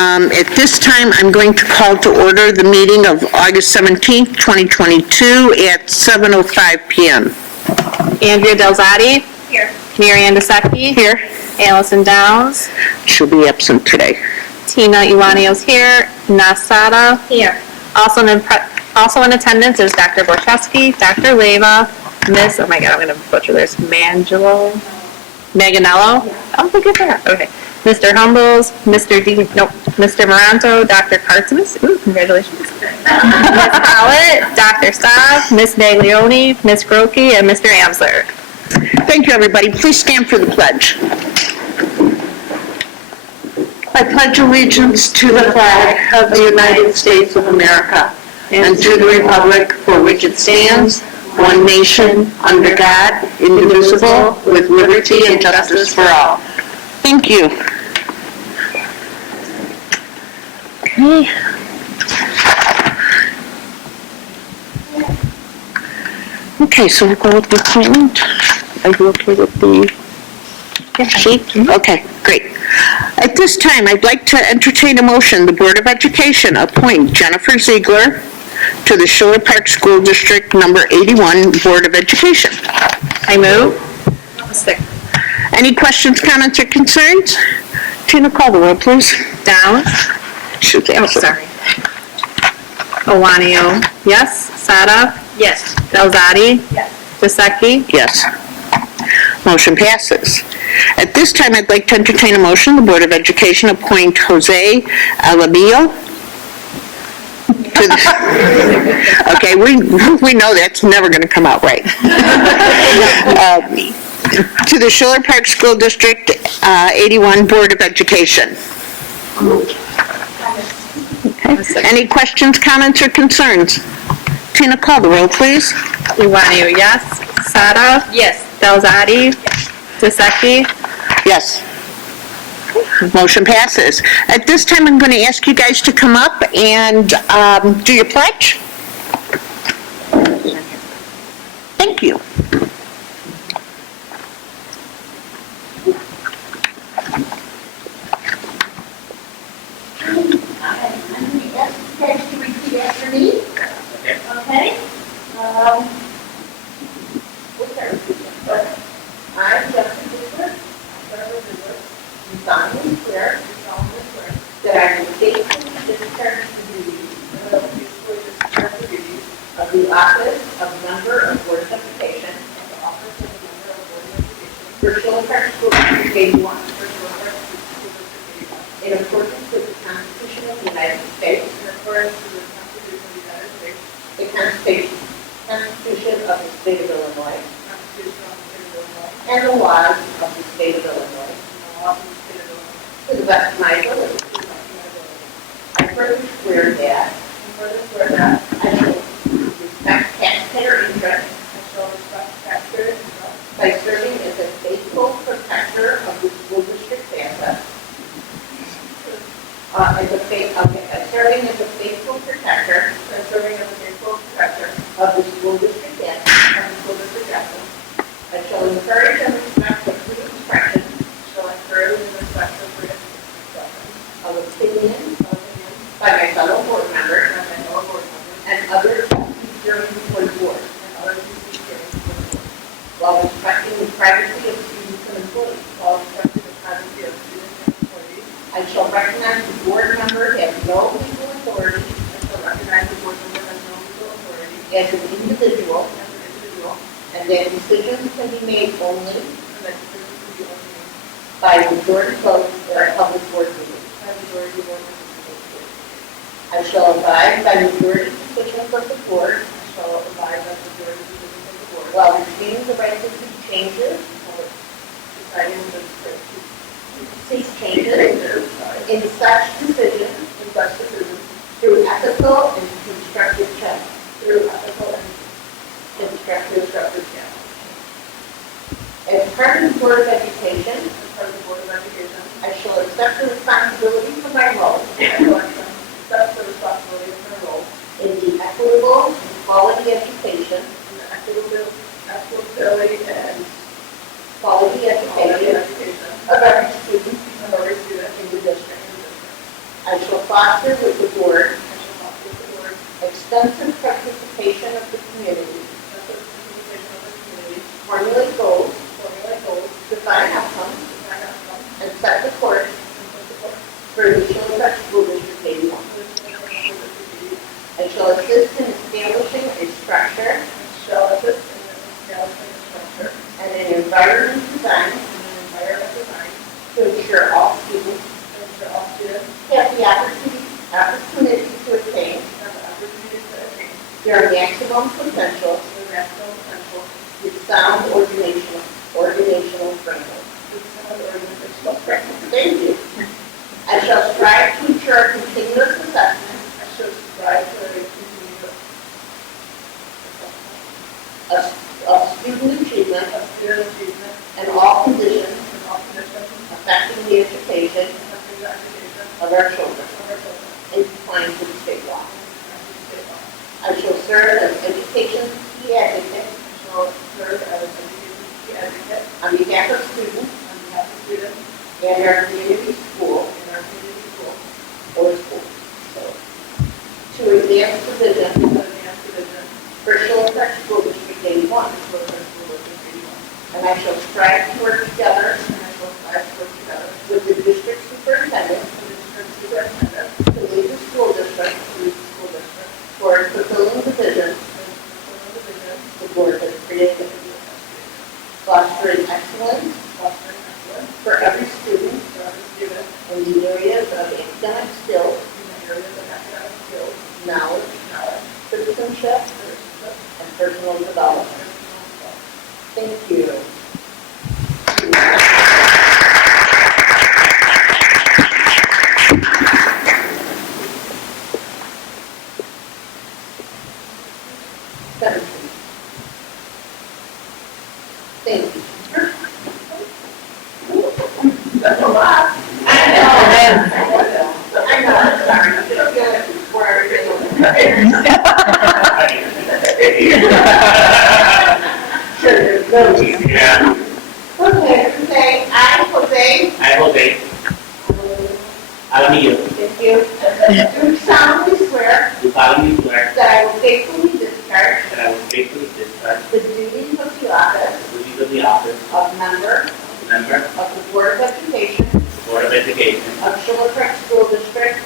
At this time, I'm going to call to order the meeting of August 17th, 2022 at 7:05 p.m. Andrea Delzati. Here. Mary Ann DeSecchi. Here. Allison Downs. She'll be absent today. Tina Iwanio's here. Nasada. Here. Also in attendance is Dr. Borchowski, Dr. Leva, Miss, oh my God, I'm going to butcher this, Mangello? Maganello? Oh, look at that. Okay. Mr. Humbles, Mr. Moranto, Dr. Cartzimus, ooh, congratulations. Miss Howlett, Dr. Staub, Miss DeLeone, Miss Grokey, and Mr. Amsler. Thank you, everybody. Please stand for the pledge. I pledge allegiance to the flag of the United States of America and to the republic for which it stands, one nation, under God, indivisible, with liberty and justice for all. Thank you. Okay. Okay, so we'll go with the appointment. Are you okay with the sheet? Okay, great. At this time, I'd like to entertain a motion. The Board of Education appoint Jennifer Ziegler to the Schiller Park School District Number 81 Board of Education. I move. Second. Any questions, comments, or concerns? Tina, call the roll, please. Downs. Shoot, Oh, sorry. Iwanio. Yes. Sada. Yes. Delzati. Yes. DeSecchi. Yes. Motion passes. At this time, I'd like to entertain a motion. The Board of Education appoint Jose Alabio to the... Okay, we know that's never going to come out right. To the Schiller Park School District 81 Board of Education. Okay. Any questions, comments, or concerns? Tina, call the roll, please. Iwanio, yes. Sada. Yes. Delzati. DeSecchi. Yes. Motion passes. At this time, I'm going to ask you guys to come up and do your pledge. Thank you. To repeat after me. Okay. I, Justin Ziegler, do solemnly swear that I will faithfully discharge the duties of the office of member of Board of Education for Schiller Park School District 81 in accordance with the Constitution of the United States, the Constitution of the State of Illinois, and the laws of the State of Illinois, to the best of my ability. I further swear that I shall respect taxpayer interests by serving as a faithful protector of the school district's assets. Serving as a faithful protector of the school district assets. I shall encourage and respect the free expression of opinion by my fellow board members and others who serve before the board, while respecting the privacy of students and employees. I shall recognize the board member has no legal authority as an individual, and that decisions can be made only by majority vote at a public board meeting. I shall abide by majority decisions of the board while retaining the right to seek changes in such decisions through ethical and constructive channels. As part of the Board of Education, I shall accept the responsibility for my role in the equitable and quality education of every student in the district. I foster with the board extensive participation of the community, formulate goals, define outcomes, and set the course for the Chilliwack School District 81. I shall assist in establishing a structure and an environment designed to ensure all students have the opportunity to attain their maximum potential with sound organizational framework. Thank you. I shall strive to ensure continuous assessment of student achievement and all conditions affecting the education of our children in compliance with state law. I shall serve as education key advocate on behalf of students and our community school or schools. To advance the vision for Chilliwack School District 81. And I shall strive to work together with the district superintendent to lead the school district for fulfilling the vision the board has created, fostering excellence for every student in the areas of academic skills, knowledge, citizenship, and personal development. Thank you. Thank you. That's a lot. I know. I'm sorry. You don't get it before everything was Yeah. Okay, say, I, Jose. I, Jose Alamillo, Thank you. Do solemnly swear do solemnly swear that I will faithfully discharge that I will faithfully discharge the duties of the office the duties of the office of member of member of of the Board of Education the Board of Education of Chilliwack School District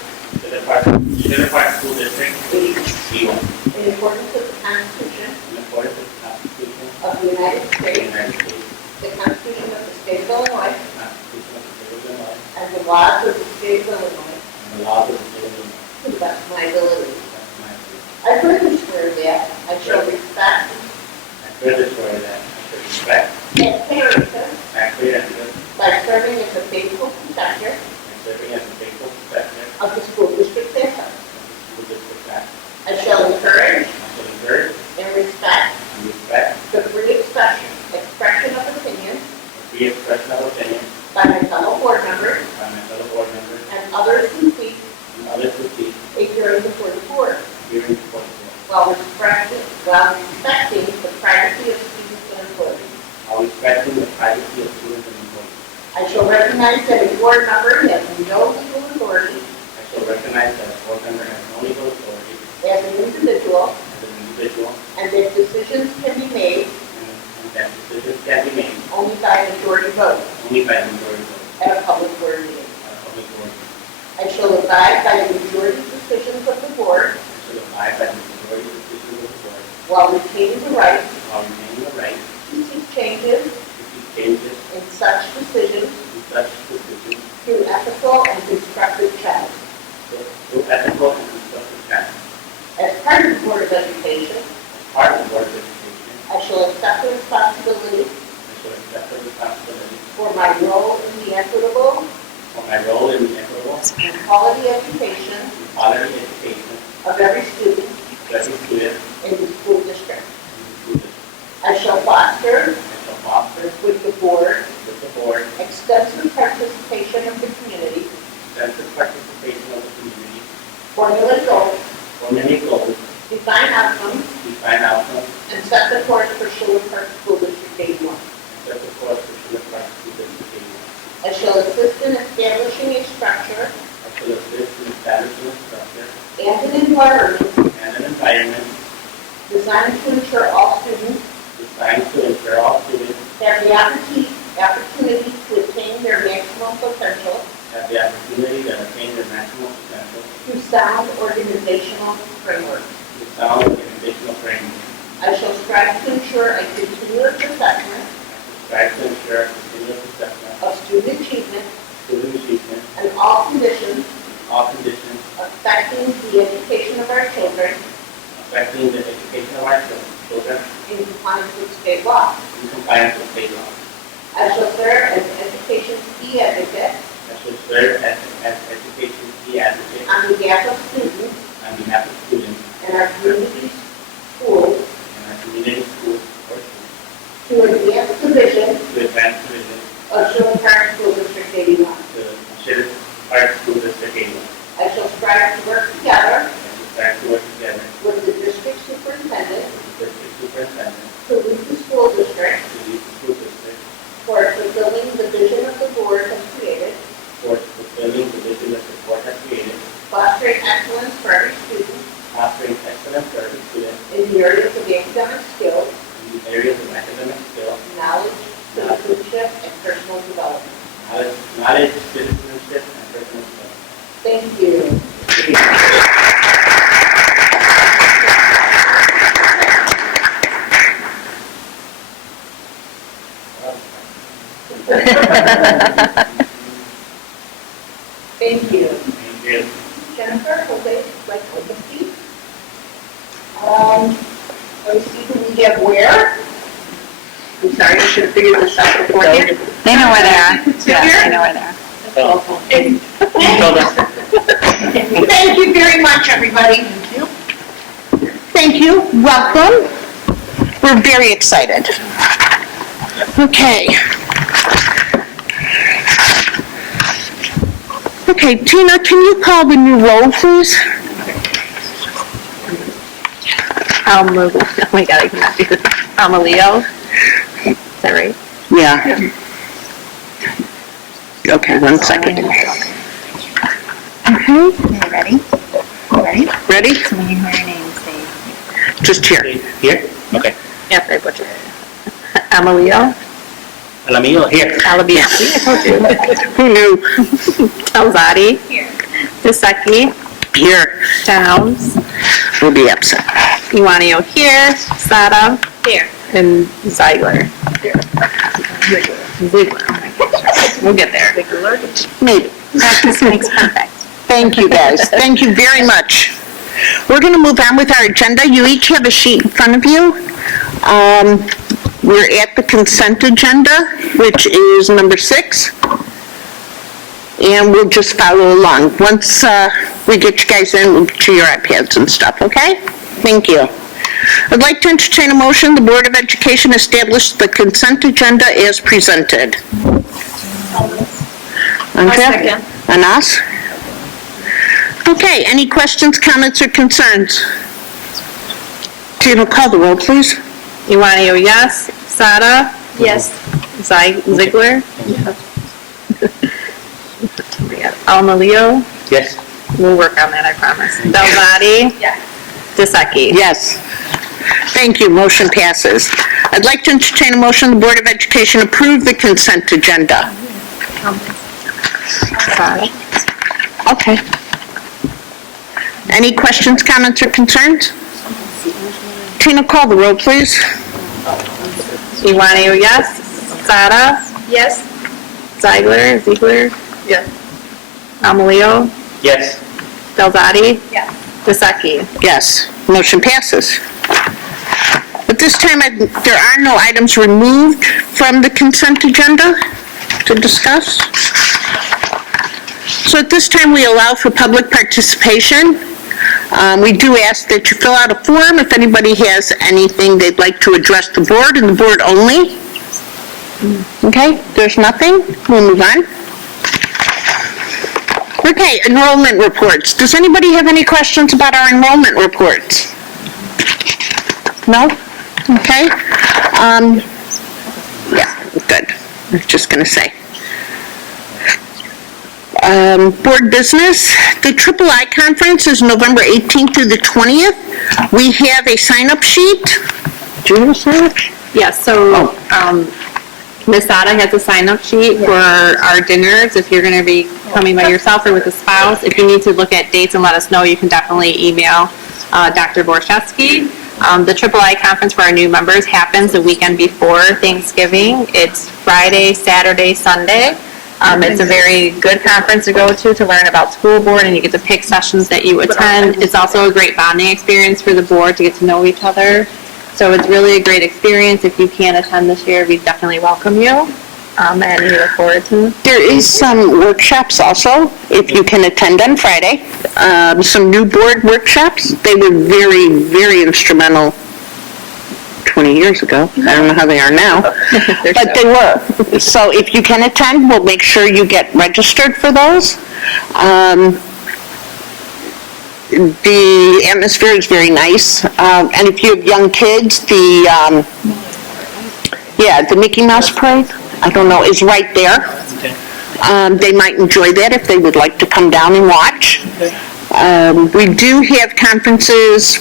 Chilliwack School District 81 in accordance with the Constitution in accordance with the Constitution of the United of the States, United States, the Constitution of the State of Illinois, the Constitution of the State of Illinois, and the laws of the State of Illinois and the laws of the State of Illinois. to the best of my ability. That's my belief. I further swear that I shall respect I further swear that I shall respect and cherish accurate and good by serving as a faithful protector and serving as a faithful protector of the school district thereof. of the school district act. I shall encourage I shall encourage and respect and respect the free expression of opinion free expression of opinion by my fellow board members by my fellow board members and others who speak and others who speak appearing before the board, hearing before the board, while respecting the privacy of students and employees. while respecting the privacy of students and employees. I shall recognize that a board member has no legal authority I shall recognize that a board member has no legal authority as an individual as an individual and that decisions can be made and that decisions can be made only by majority vote only by the majority vote at a public board meeting. at a public board meeting. I shall abide by the majority decisions of the board I shall abide by the majority decisions of the board while retaining the right while retaining the right to seek changes to seek changes in such decisions in such decisions through ethical and constructive channels. through ethical and constructive channels. As part of the Board of Education, As part of the Board of Education, I shall accept the responsibility I shall accept the responsibility for my role in the equitable for my role in the equitable and quality education and quality education of every student of every student in the school district. in the school district. I shall foster I shall foster with the board with the board extensive participation of the community, extensive participation of the community, formulate goals, formulate goals, define outcomes, define outcomes, and set the course for Chilliwack School District 81. and set the course for Chilliwack School District 81. I shall assist in establishing a structure I shall will assist in establishing a structure and an environment and an environment designed to ensure all students designed to ensure all students have the opportunity to attain their maximum potential have the opportunity to attain their maximum potential through sound organizational framework. through sound organizational framework. I shall strive to ensure a continuous assessment Strive to ensure a continuous assessment of student achievement of student achievement and all conditions in all conditions affecting the education of our children affecting the education of our children in compliance with state law. in compliance with state law. I shall serve as an education key advocate I shall serve as education key advocate on behalf of students on behalf of students in our community schools and our community schools or schools to advance the vision to advance the vision of Sherwood Park School District 81. to ensure our school district 81. I shall strive to work together I shall strive to work together with the district superintendent with the district superintendent to lead the school district to lead the school district toward fulfilling the vision of the board has created, towards fulfilling the vision that the board has created, fostering excellence for every student fostering excellence for every student in the areas of academic skills, in the areas of academic skill, knowledge, citizenship, and personal development. knowledge, citizenship, and personal development. Thank you. Thank you. Thank you. Jennifer, will they like to take a seat? Let me see who we have where. I'm sorry, I should have figured this out beforehand. They know where they are. Yeah, they know where they are. Thank you very much, everybody. Thank you. Thank you, welcome. We're very excited. Okay. Okay, Tina, can you call the new roll, please? Oh my God, I cannot do this. Amalio. Is that right? Yeah. Okay, 1 second. Okay, Okay, ready? Ready? ready? So when you hear your name, say, Just here. Here? Okay. Yes, I butchered it. Amalio. Alamillo, here. Alabiasi. I told you. Who knew? Talzati. here. Diseki. Here, Downs. will be absent. Iwanio here. Sada. Here. And Ziegler. Ziegler. Oh my gosh. We'll get there. Maybe. Practice makes perfect. Thank you, guys. Thank you very much. We're going to move on with our agenda. You each have a sheet in front of you. We're at the consent agenda, which is number 6. And we'll just follow along. Once we get you guys in, we'll get you your iPads and stuff, okay? Thank you. I'd like to entertain a motion. The Board of Education establish the consent agenda as presented. Andrea? Anas? Okay, any questions, comments, or concerns? Tina, call the roll, please. Iwanio, yes. Sada. Yes. Ziegler. Amalio. Yes. We'll work on that, I promise. Talzati. Yes. Diseki. Yes. Thank you, motion passes. I'd like to entertain a motion, the Board of Education approve the consent agenda. Sada. Okay. Any questions, comments, or concerns? Tina, call the roll, please. Iwanio, yes. Sada. Yes. Ziegler. Yes. Amalio. Yes. Talzati. Yes. Diseki. Yes, motion passes. At this time, there are no items removed from the consent agenda to discuss. So at this time, we allow for public participation. We do ask that you fill out a form if anybody has anything they'd like to address the board and the board only. Okay, there's nothing, we'll move on. Okay, enrollment reports. Does anybody have any questions about our enrollment reports? No? Okay. Yeah, good. I was just gonna say. Board business, the Triple I Conference is November 18th through the 20th. We have a sign-up sheet. Do you have a sign-up sheet? Yes, so, Ms. Sada has a sign-up sheet for our dinners, if you're gonna be coming by yourself or with a spouse. If you need to look at dates and let us know, you can definitely email, Dr. Borchowski. The Triple I Conference for our new members happens the weekend before Thanksgiving. It's Friday, Saturday, Sunday. It's a very good conference to go to learn about school board, and you get to pick sessions that you attend. It's also a great bonding experience for the board to get to know each other. So it's really a great experience. If you can attend this year, we definitely welcome you, and we look forward to. There is some workshops also, if you can attend on Friday. Some new board workshops. They were very, very instrumental 20 years ago. I don't know how they are now, but they were. So if you can attend, we'll make sure you get registered for those. The atmosphere is very nice. And if you have young kids, the Mickey Mouse Parade, I don't know, is right there. They might enjoy that if they would like to come down and watch. We do have conferences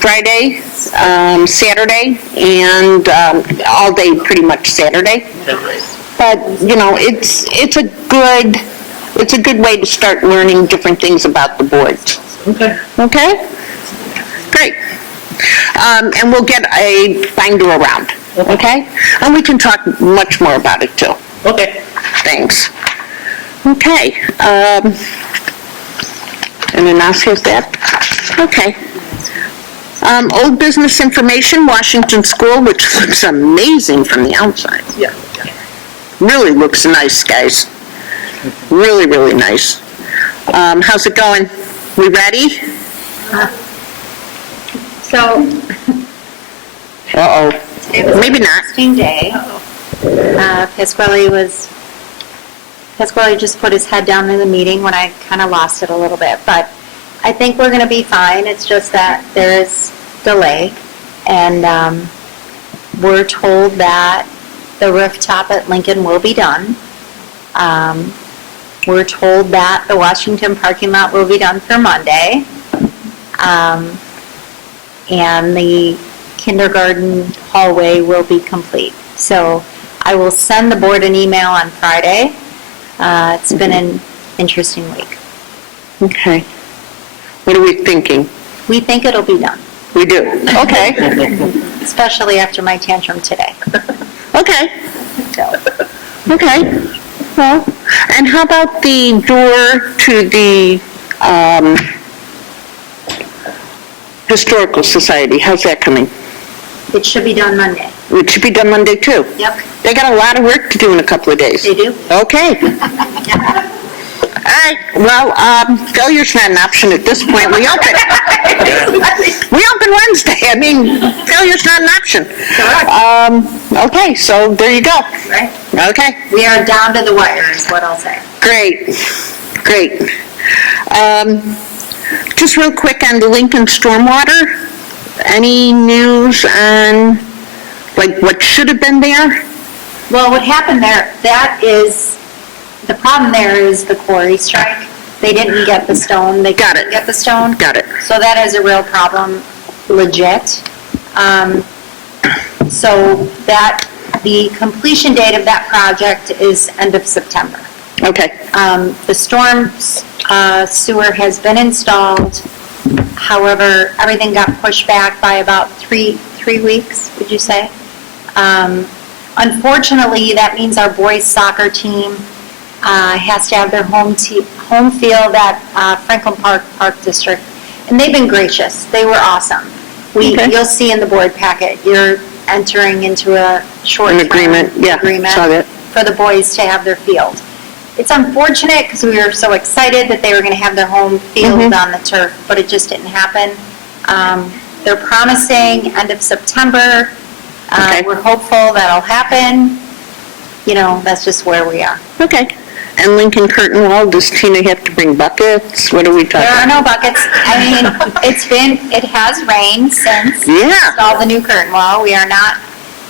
Friday, Saturday, and all day pretty much Saturday. But, you know, it's a good way to start learning different things about the boards. Okay. Okay? Great. And we'll get a binder around, okay? And we can talk much more about it too. Okay. Thanks. Okay. Anyone else has that? Okay. Old business information, Washington School, which looks amazing from the outside. Yeah. Really looks nice, guys. Really, really nice. How's it going? We ready? So, Uh-oh. today was Maybe an not. interesting day. Pasquale just put his head down in the meeting when I kind of lost it a little bit, but I think we're going to be fine. It's just that there is delay, and we're told that the rooftop at Lincoln will be done. We're told that the Washington parking lot will be done for Monday. And the kindergarten hallway will be complete. So I will send the board an email on Friday. It's been an interesting week. Okay. What are we thinking? We think it'll be done, We do. Okay. especially after my tantrum today. Okay. So, Okay. Well, and how about the door to the Historical Society? How's that coming? it should be done Monday. It should be done Monday too. Yep, They got a lot of work to do in a couple of days. they do. Okay. All right. Well, failure's not an option at this point. We open. We open Wednesday. I mean, failure's not an option. Okay, so there you go. Right? Okay. We are down to the wire is what I'll say. Great. Great. Just real quick on the Lincoln stormwater. Any news on, like, what should have been there? Well, what happened there, the problem there is the quarry strike. They didn't get the stone. They Got it. couldn't get the stone. Got it. So that is a real problem, legit. So the completion date of that project is end of September. Okay. The storm sewer has been installed. However, everything got pushed back by about three weeks, would you say? Unfortunately, that means our boys soccer team has to have their home field at Franklin Park District, and they've been gracious. They were awesome. Okay. You'll see in the board packet, you're entering into a short-term An agreement, yeah, agreement saw that. for the boys to have their field. It's unfortunate because we were so excited that they were going to have their home field on the turf, but it just didn't happen. They're promising end of September. Okay. We're hopeful that'll happen. You know, that's just where we are. Okay. And Lincoln Curtain Wall, does Tina have to bring buckets? What are we talking There are about? no buckets. I mean, it has rained since we Yeah. installed the new curtain wall. We are not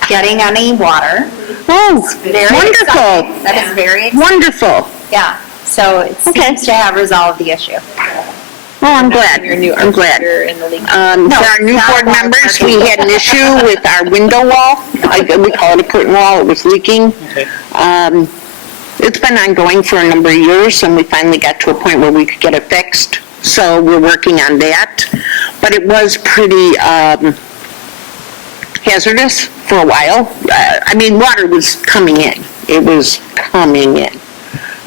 getting any water. Oh, Very wonderful. exciting. That is very exciting. Wonderful. Yeah. So it Okay. seems to have resolved the issue. Oh, I'm glad. Your new I'm glad. architecture in the league. For our new board members, we had an issue with our window wall. We call it a curtain wall. It was leaking. It's been ongoing for a number of years, and we finally got to a point where we could get it fixed. So we're working on that. But it was pretty hazardous for a while. I mean, water was coming in. It was coming in.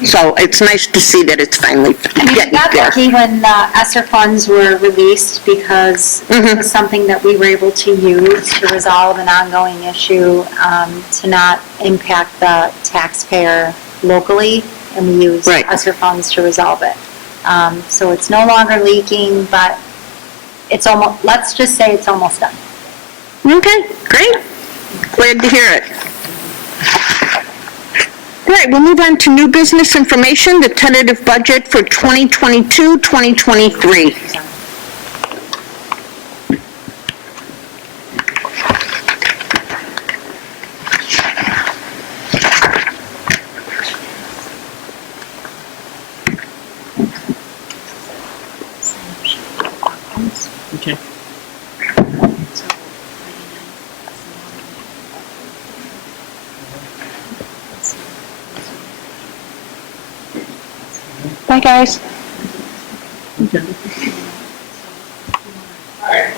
So it's nice to see that it's finally We getting got there. lucky when the ESSER funds were released because it was something that we were able to use to resolve an ongoing issue, to not impact the taxpayer locally, and we used Right. ESSER funds to resolve it. So it's no longer leaking, but it's almost, let's just say it's almost done. Okay, great. Glad to hear it. All right, we'll move on to new business information, the tentative budget for 2022-2023. Okay. Bye, guys. Alright,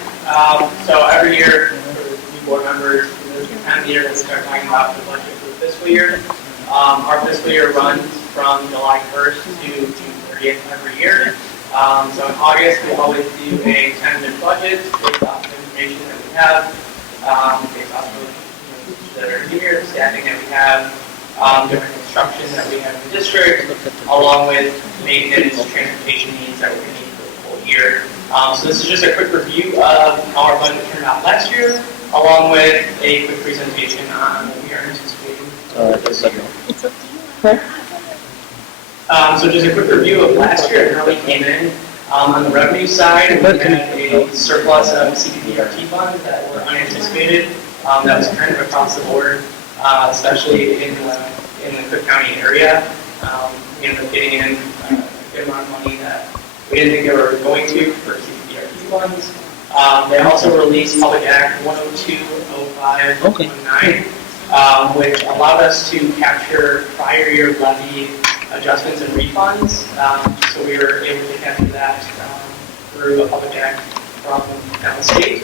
so every year, for new board members, this is the time of year that we start talking about the budget for the fiscal year. Our fiscal year runs from July 1st to June 30th every year. So in August, we always do a tentative budget based off the information that we have, based off of that are here, the staffing that we have, different construction that we have in the district, along with maintenance, transportation needs that we're going to need for the whole year. So this is just a quick review of how our budget turned out last year, along with a quick presentation on what we are anticipating. So just a quick review of last year and how we came in. On the revenue side, we had a surplus of CPPRT funds that were unanticipated. That was kind of across the board, especially in the Cook County area. We ended up getting in a good amount of money that we didn't think they were going to for CPPRT funds. They also released Public Act 102.05.19, which allowed us to capture prior year levy adjustments and refunds. So we were able to capture that through a Public Act from down the state.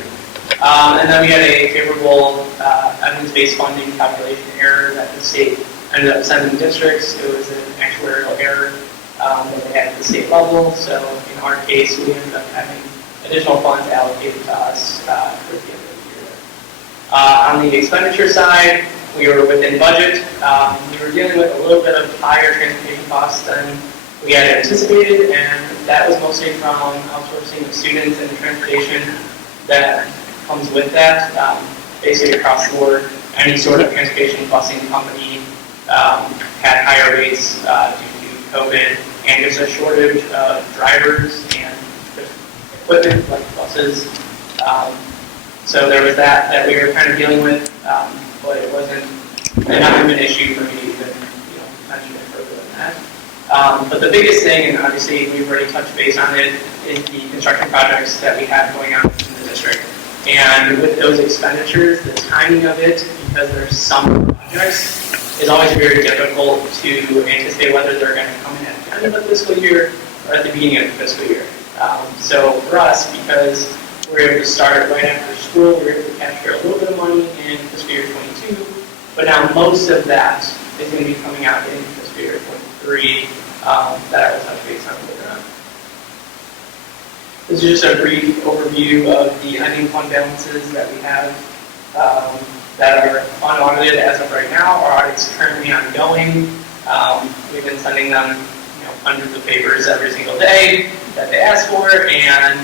And then we had a favorable evidence-based funding calculation error that the state ended up sending districts. It was an actuarial error that they had at the state level. So in our case, we ended up having additional funds allocated to us for the end of the year. On the expenditure side, we were within budget. We were dealing with a little bit of higher transportation costs than we had anticipated, and that was mostly from outsourcing of students and the transportation that comes with that. Basically across the board, any sort of transportation busing company had higher rates due to COVID, and there's a shortage of drivers and equipment like buses. So there was that we were kind of dealing with, but it wasn't enough of an issue for me to even mention it further than that. But the biggest thing, and obviously we've already touched base on it, is the construction projects that we have going on in the district. And with those expenditures, the timing of it, because there's some projects, is always very difficult to anticipate whether they're going to come in at the end of the fiscal year or at the beginning of the fiscal year. So for us, because we're able to start right after school, we're able to capture a little bit of money in fiscal year 22, but now most of that is going to be coming out in fiscal year 23 that I will touch base on later on. This is just a brief overview of the ending fund balances that we have that are unaudited as of right now. Our audit's currently ongoing. We've been sending them hundreds of papers every single day that they ask for, and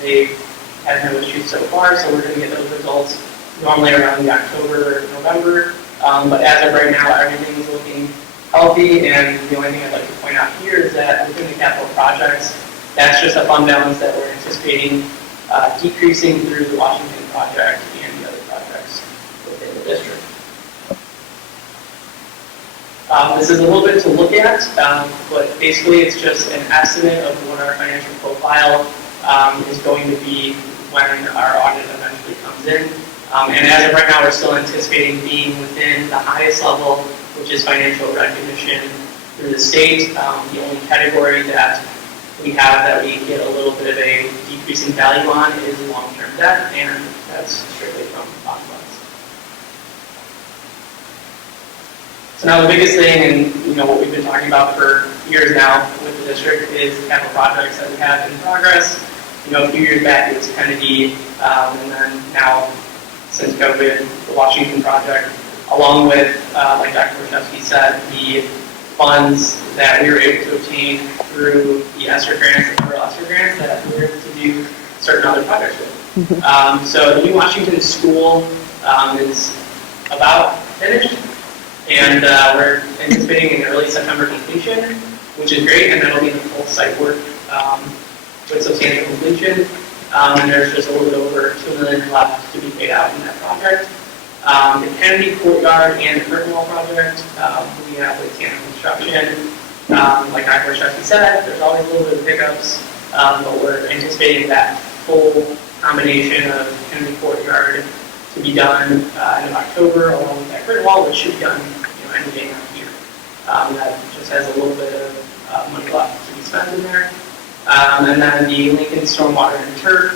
they've had no issues so far, so we're going to get those results normally around the October, November. But as of right now, everything is looking healthy, and the only thing I'd like to point out here is that within the capital projects, that's just a fund balance that we're anticipating decreasing through the Washington project and the other projects within the district. This is a little bit to look at, but basically it's just an estimate of what our financial profile is going to be when our audit eventually comes in. And as of right now, we're still anticipating being within the highest level, which is financial recognition through the state. The only category that we have that we get a little bit of a decrease in value on is long-term debt, and that's strictly from bond funds. So now the biggest thing, and what we've been talking about for years now with the district, is capital projects that we have in progress. A few years back it was Kennedy, and then now since COVID, the Washington project, along with, like Dr. Borchowski said, the funds that we were able to obtain through the ESSER grants and federal ESSER grants that we were able to do certain other projects with. So the new Washington school is about finished, and we're anticipating an early September completion, which is great, and that'll be the full site work with substantial completion. And there's just a little bit over $2 million left to be paid out in that project. The Kennedy Courtyard and the curtain wall project, we have with Tanner Construction. Like Dr. Borchowski said, there's always a little bit of hiccups, but we're anticipating that full combination of Kennedy Courtyard to be done in October, along with that curtain wall, which should be done any day around here. That just has a little bit of money left to be spent in there. And then the Lincoln Stormwater and Turf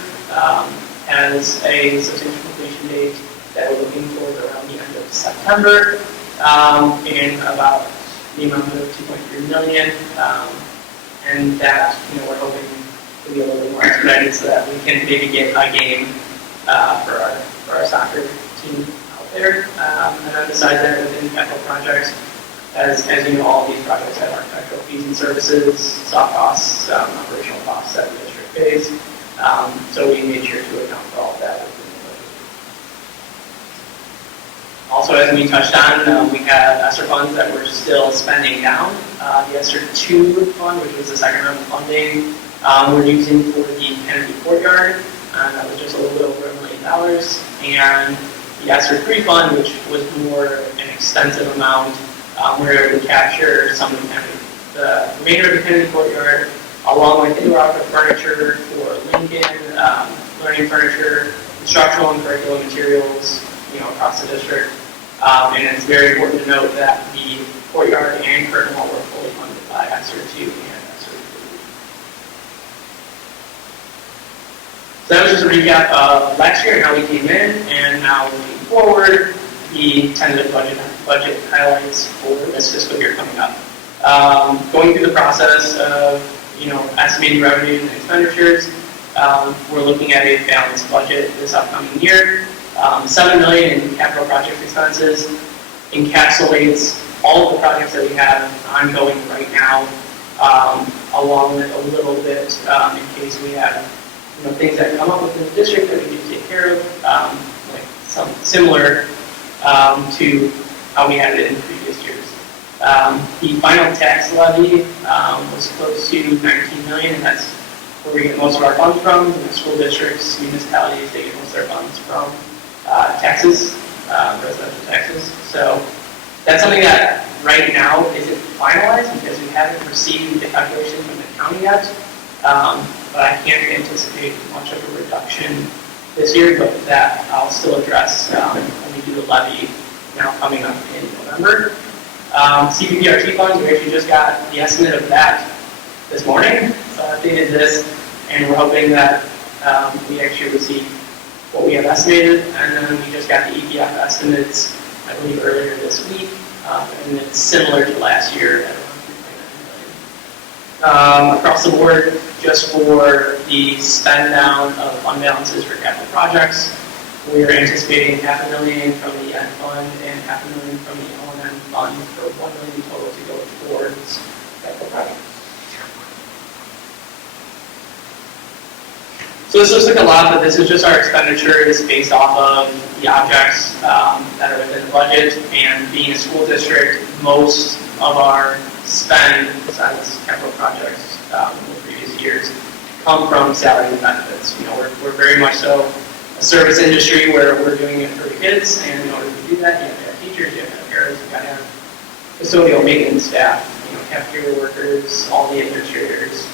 has a substantial completion date that we're looking towards around the end of September, in about the amount of $2.3 million, and that we're hoping to be a little bit more expedited so that we can maybe get a game for our soccer team out there. And then besides that, within capital projects, as you know, all of these projects have architectural fees and services, soft costs, operational costs that the district pays. So we made sure to account for all of that within the budget. Also, as we touched on, we have ESSER funds that we're still spending down. The ESSER 2 fund, which was the second round of funding, we're using for the Kennedy Courtyard. That was just a little bit over $1 million. And the ESSER 3 fund, which was more an extensive amount, we were able to capture some of the remainder of the Kennedy Courtyard, along with indoor outdoor furniture for Lincoln, learning furniture, instructional and curriculum materials, across the district. And it's very important to note that the courtyard and curtain wall were fully funded by ESSER 2 and ESSER 3. So that was just a recap of last year and how we came in, and now moving forward, the tentative budget highlights for this fiscal year coming up. Going through the process of estimating revenues and expenditures, we're looking at a balanced budget this upcoming year. $7 million in capital project expenses encapsulates all of the projects that we have ongoing right now, along with a little bit in case we have things that come up within the district that we need to take care of, like some similar to how we had it in previous years. The final tax levy was close to $19 million, and that's where we get most of our funds from. The school districts, municipalities, they get most of their funds from taxes, residential taxes. So that's something that right now isn't finalized because we haven't received the calculation from the county yet. But I can't anticipate much of a reduction this year, but that I'll still address when we do the levy now coming up in November. CPPRT funds, we actually just got the estimate of that this morning. So I updated this, and we're hoping that we actually receive what we have estimated, and then we just got the EPF estimates, I believe, earlier this week, and it's similar to last year at around $3.9 million. Across the board, just for the spend down of fund balances for capital projects, we are anticipating $500,000 from the Ed fund and $500,000 from the O&M fund for $1 million total to go towards capital projects. So this looks like a lot, but this is just our expenditures based off of the objects that are within the budget. And being a school district, most of our spend, besides capital projects in the previous years, come from salary and benefits. We're very much so a service industry where we're doing it for the kids, and in order to do that, you have to have teachers, you have to have parents, you have to have custodial maintenance staff, cafeteria workers, all the administrators.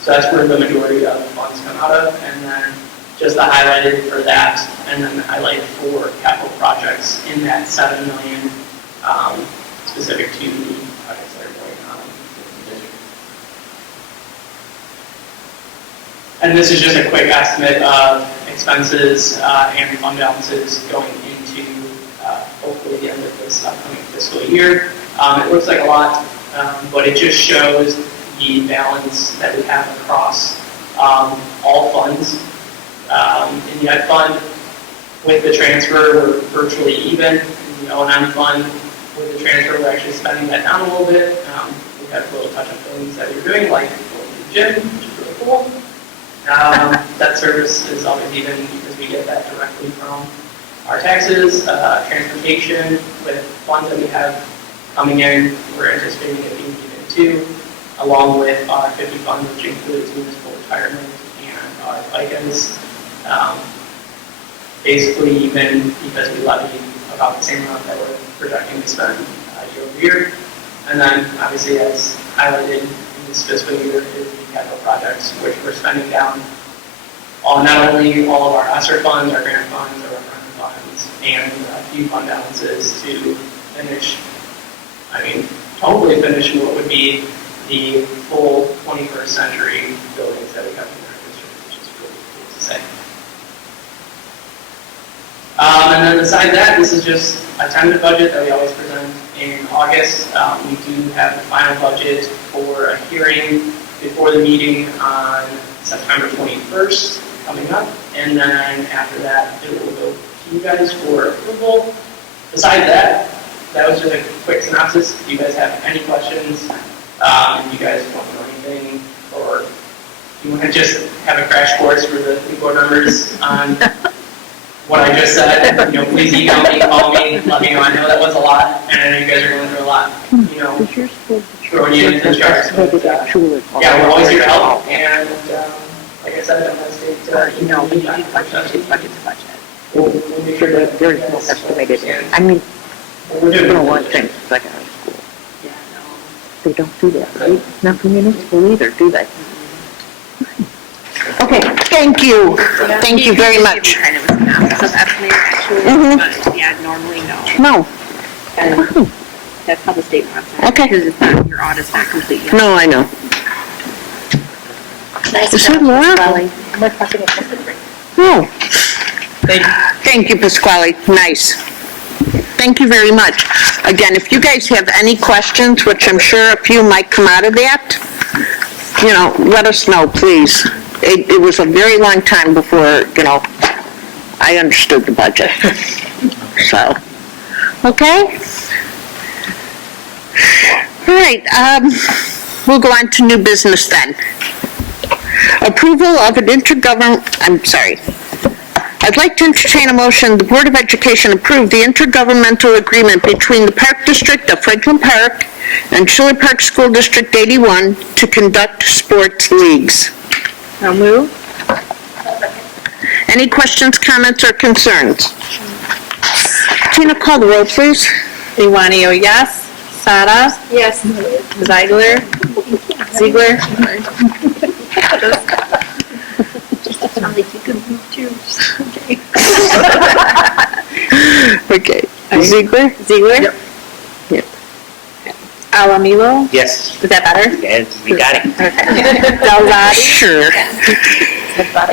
So that's where the majority of the funds come out of, and then just the highlighted for that, and then the highlight for capital projects in that 7 million, specific to the projects that are going on in the district. And this is just a quick estimate of expenses and fund balances going into hopefully the end of this upcoming fiscal year. It looks like a lot, but it just shows the balance that we have across all funds. In the ed fund, with the transfer, we're virtually even. In the O&M fund, with the transfer, we're actually spending that down a little bit. We have a little touch-up things that we're doing, like going to the gym, which is really cool. Debt service is always even because we get that directly from our taxes. Transportation, with funds that we have coming in, we're anticipating it being even too, along with our 50 fund, which includes municipal retirement and our FICAs. Basically, even because we levy about the same amount that we're projecting to spend year over year. And then, obviously, as highlighted in this fiscal year, is the capital projects, which we're spending down on not only all of our ESSER funds, our grant funds, our referendum funds, and a few fund balances to finish, hopefully finish what would be the full 21st century buildings that we have in our district, which is really cool to say. And then besides that, this is just a tentative budget that we always present in August. We do have the final budget for a hearing before the meeting on September 21st coming up. And then after that, it will go to you guys for approval. Besides that, that was just a quick synopsis. If you guys have any questions, if you guys want to know anything, or you want to just have a crash course for the board members on what I just said, please email me, call me, let me know. I know that was a lot, and I know you guys are going through a lot, throwing you into the charts. But, yeah, we're always here to help, and like I said, don't hesitate to email me. Budget. We'll make sure that Very small estimated. we're doing don't want things like out of school. They don't do that, right? Not for municipal either, do they? Okay, thank you. Thank you very much. Kind of a synopsis of estimated actuals, Mhm. but yeah, normally no. No, And that's how the state wants it. Okay. Because it's not, your audit's not complete yet. no, I know. Nice Is job, it Laura? Kelly. No. Thank you, Pasquale. Nice. Thank you very much. Again, if you guys have any questions, which I'm sure a few might come out of that, let us know, please. It was a very long time before, I understood the budget. So, okay? All right, we'll go on to new business then. Approval of an I'd like to entertain a motion, the Board of Education approve the intergovernmental agreement between the Park District of Franklin Park and Schiller Park School District 81 to conduct sports leagues. I'll move. Any questions, comments, or concerns? Tina, call the roll, please. Iwanio, yes. Sada? Yes. Ziegler? Ziegler? Sounds like you could move too. Okay. Ziegler? Ziegler? Yep. Alamilo? Yes. Is that better? Yes, we got it. Okay. Delzati? Sure.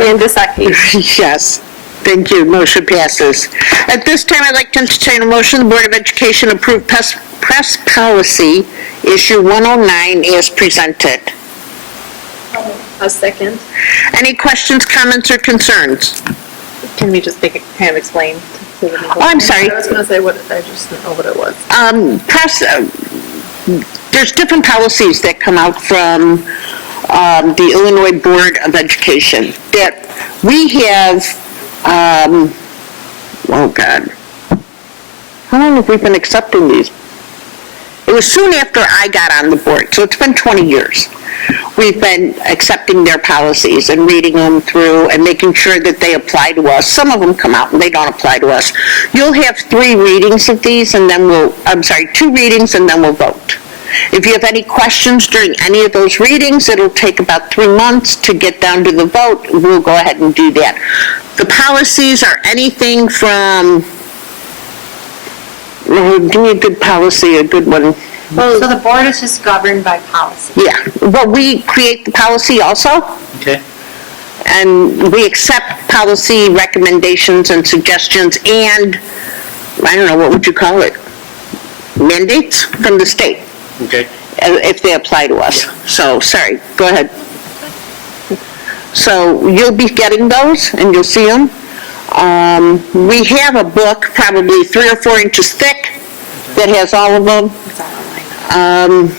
And Dasaki? Yes. Thank you. Motion passes. At this time, I'd like to entertain a motion, the Board of Education approve press policy issue 109 as presented. A second. Any questions, comments, or concerns? Can we just kind of explain? To the people? Oh, I'm sorry. I was going to say what, I just didn't know what it was. There's different policies that come out from the Illinois Board of Education that we have, oh God, how long have we been accepting these? It was soon after I got on the board, so it's been 20 years. we've been accepting their policies and reading them through and making sure that they apply to us. Some of them come out and they don't apply to us. You'll have 3 readings of these and then 2 readings and then we'll vote. If you have any questions during any of those readings, it'll take about 3 months to get down to the vote. We'll go ahead and do that. The policies are anything from, give me a good policy, a good one. So the board is just governed by policy. Yeah, but we create the policy also, Okay. and we accept policy recommendations and suggestions and, I don't know, what would you call it? Mandates from the state, Okay. if they apply to us. So, sorry, go ahead. So you'll be getting those and you'll see them. We have a book, probably 3 or 4 inches thick, that has all of them. It's all online.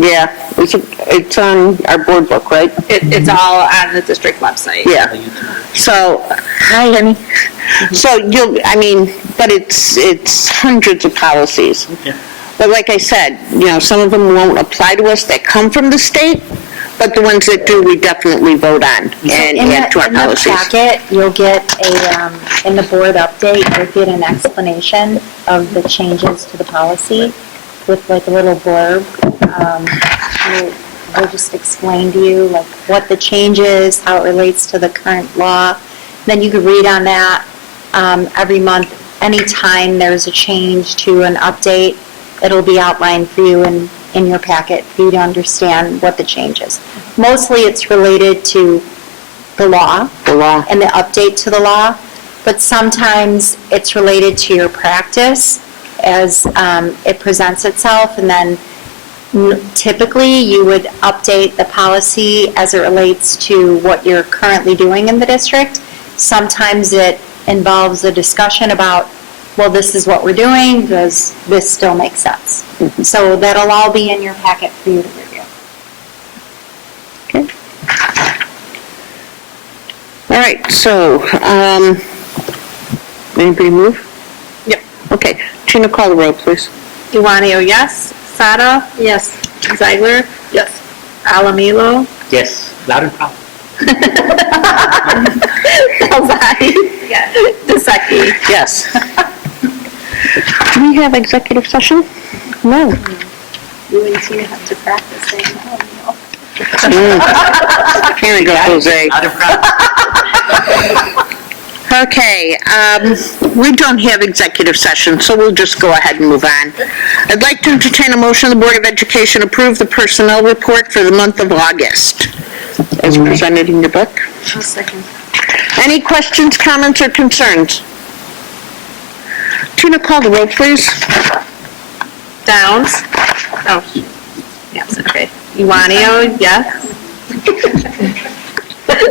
Yeah, it's on our board book, right? It's all on the district website. Yeah. So, hi, honey. So but it's hundreds of policies. Okay. But like I said, some of them won't apply to us that come from the state, but the ones that do, we definitely vote on and add to our policies. In the packet, you'll get in the board update, you'll get an explanation of the changes to the policy with like a little blurb. We'll just explain to you like what the change is, how it relates to the current law. Then you can read on that every month. Anytime there's a change to an update, it'll be outlined for you in your packet for you to understand what the change is. Mostly it's related to the law and the update to the law, but sometimes it's related to your practice as it presents itself, and then typically you would update the policy as it relates to what you're currently doing in the district. Sometimes it involves a discussion about, well, this is what we're doing, does this still make sense? So that'll all be in your packet for you to review. Okay. All right, so, anybody move? Yep. Okay, Tina, call the roll, please. Iwanio, yes. Sada? Yes. Zeigler? Yes. Alamilo? Yes. Loud and proud. Elzadi? Yes. Dusecki? Yes. Do we have executive session? No. You and Tina have to practice saying, oh, Here we go, Jose. Loud and proud. Okay, we don't have executive session, so we'll just go ahead and move on. I'd like to entertain a motion the Board of Education approve the personnel report for the month of August, as presented in your book. I'll second. Any questions, comments, or concerns? Tina, call the roll, please. Downs? Oh, yes, okay. Iwanio, yes.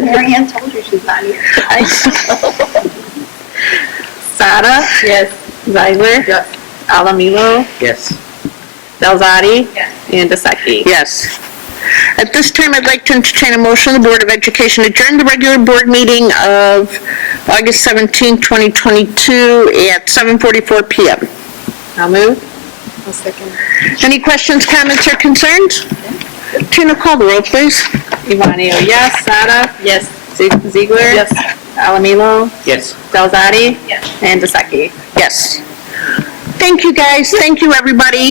Mary Ann told you she's not here. Sada? Yes. Zeigler? Yes. Alamilo? Yes. Elzadi? Yes. And Dusecki? Yes. At this time, I'd like to entertain a motion the Board of Education adjourn the regular board meeting of August 17, 2022 at 7:44 p.m. I'll move. I'll second. Any questions, comments, or concerns? Tina, call the roll, please. Iwanio, yes. Sada? Yes. Ziegler? Yes. Alamilo? Yes. Elzadi? Yes. And Dusecki? Yes. Thank you, guys. Thank you, everybody.